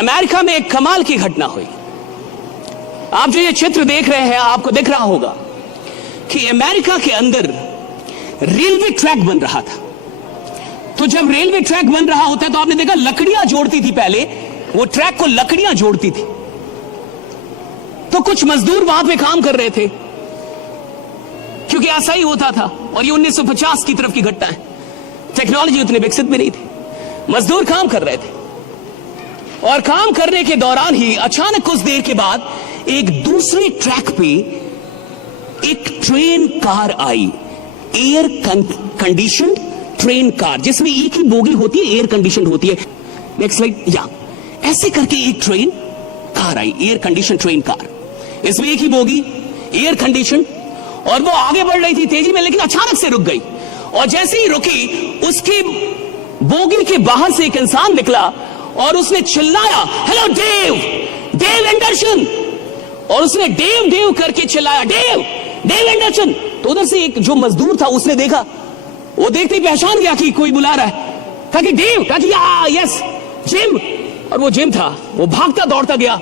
America में एक कमाल की घटना हुई। आप जो ये चित्र देख रहे हैं, आपको दिख रहा होगा कि अमेरिका के अंदर रेलवे ट्रैक बन रहा था। तो जब रेलवे ट्रैक बन रहा होता है तो आपने देखा लकड़ियां जोड़ती थी, पहले वो ट्रैक को लकड़ियां जोड़ती थी। तो कुछ मजदूर वहां पे काम कर रहे थे, क्योंकि ऐसा ही होता था। और ये 1950 की तरफ की घटना है, टेक्नोलॉजी उतनी विकसित भी नहीं थी। मजदूर काम कर रहे थे और काम करने के दौरान ही अचानक कुछ देर के बाद एक दूसरे ट्रैक पे एक ट्रेन कार आई, एयर कंडीशनड ट्रेन कार, जिसमें एक ही बोगी होती है, एयर कंडीशन होती है। Next slide. या ऐसे करके एक ट्रेन कार आई, एयर कंडीशन ट्रेन कार, इसमें एक ही बोगी, एयर कंडीशन, और वो आगे बढ़ रही थी तेजी में, लेकिन अचानक से रुक गई। और जैसे ही रुकी, उसके बोगी के बाहर से एक इंसान निकला और उसने चिल्लाया, हेलो डेव, डेव एंडरसन। और उसने डेव डेव करके चिल्लाया, डेव डेव एंडरसन। तो उधर से एक जो मजदूर था उसने देखा, वो देखते ही पहचान गया कि कोई बुला रहा है। कहा कि डेव, कहा कि यस जिम। और वो जिम था। वो भागता दौड़ता गया,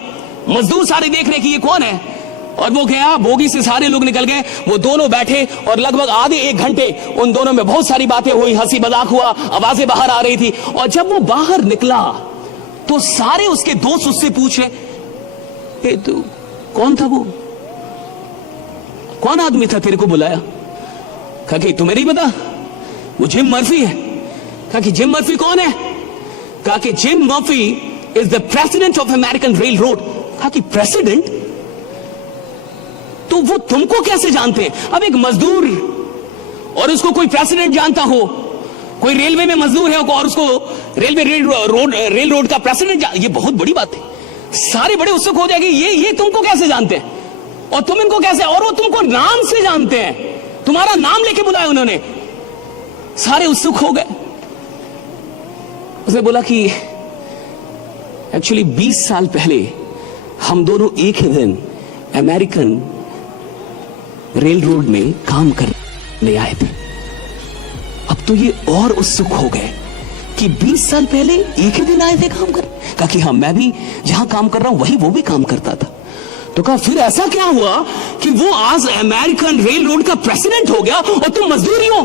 मजदूर सारे देख रहे कि ये कौन है। और वो गया, बोगी से सारे लोग निकल गए, वो दोनों बैठे और लगभग आधे एक घंटे उन दोनों में बहुत सारी बातें हुई, हंसी मजाक हुआ, आवाजें बाहर आ रही थी। और जब वो बाहर निकला तो सारे उसके दोस्त उससे पूछे, तू कौन था, वो कौन आदमी था तेरे को बुलाया? कहा कि तुम्हें नहीं पता, वो जिम मर्फी है। कहा कि जिम मर्फी कौन है? कहा कि gym Murphy is the president of American rail road. कहा कि प्रेसिडेंट? तो वो तुमको कैसे जानते हैं? अब एक मजदूर और उसको कोई प्रेसिडेंट जानता हो, कोई रेलवे में मजदूर है और उसको रेल रोड का प्रेसिडेंट, ये बहुत बड़ी बात है। सारे बड़े उत्सुक हो जाएंगे, ये तुमको कैसे जानते हैं और तुम इनको कैसे, और वो तुमको नाम से जानते हैं, तुम्हारा नाम लेके बुलाया उन्होंने। सारे उत्सुक हो गए। उसने बोला कि एक्चुअली 20 साल पहले हम दोनों एक ही दिन अमेरिकन रेल रोड में काम करने आए थे। अब तो ये और उत्सुक हो गए कि 20 साल पहले एक ही दिन आए थे काम कर। कहा कि हाँ, मैं भी जहां काम कर रहा हूं वही वो भी काम करता था। तो कहा फिर ऐसा क्या हुआ कि वो आज अमेरिकन रेल रोड का प्रेसिडेंट हो गया और तुम मजदूर ही हो?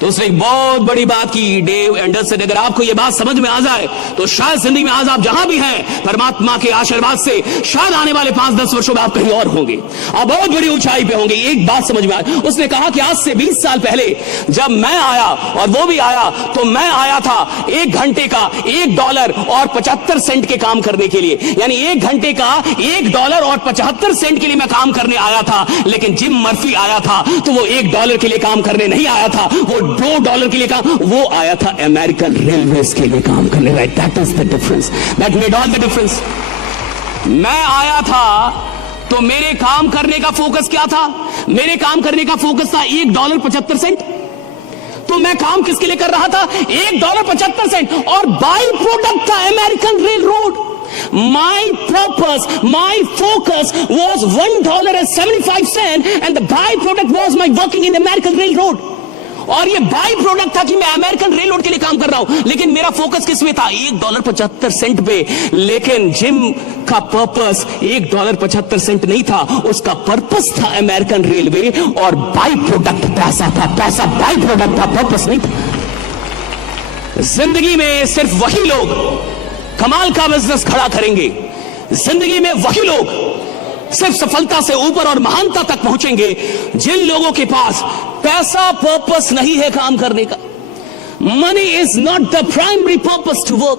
तो उसने एक बहुत बड़ी बात की, डेव एंडरसन, अगर आपको यह बात समझ में आ जाए तो शायद जिंदगी में आज आप जहां भी हैं, परमात्मा के आशीर्वाद से शायद आने वाले 5-10 वर्षों में आप कहीं और होंगे, आप बहुत बड़ी ऊंचाई पे होंगे। एक बात समझ में आई, उसने कहा कि आज से 20 साल पहले जब मैं आया और वो भी आया, तो मैं आया था 1 घंटे का $1.75 के काम करने के लिए, यानी 1 घंटे का $1.75 के लिए मैं काम करने आया था। लेकिन जिम मर्फी आया था तो वो $1 के लिए काम करने नहीं आया था, वो $2 के लिए काम, वो आया था अमेरिकन रेलवेज के लिए काम करने। Right, that is the difference, that made all the difference. मैं आया था तो मेरे काम करने का फोकस क्या था? मेरे काम करने का फोकस था $1.75। तो मैं काम किसके लिए कर रहा था? $1.75, और बाई प्रोडक्ट था American rail road. My purpose, my focus was $1.75, and the byproduct was my working in American Railroad. और ये बाई प्रोडक्ट था कि मैं अमेरिकन रेल रोड के लिए काम कर रहा हूं, लेकिन मेरा फोकस किस में था? $1.75 पे। लेकिन जिम का पर्पस $1.75 नहीं था, उसका पर्पस था अमेरिकन रेलवे, और बाई प्रोडक्ट पैसा था। पैसा बाई प्रोडक्ट था, पर्पस नहीं था। जिंदगी में सिर्फ वही लोग कमाल का बिजनेस खड़ा करेंगे, जिंदगी में वही लोग सिर्फ सफलता से ऊपर और महानता तक पहुंचेंगे जिन लोगों के पास पैसा पर्पस नहीं है काम करने का। Money is not the primary purpose to work.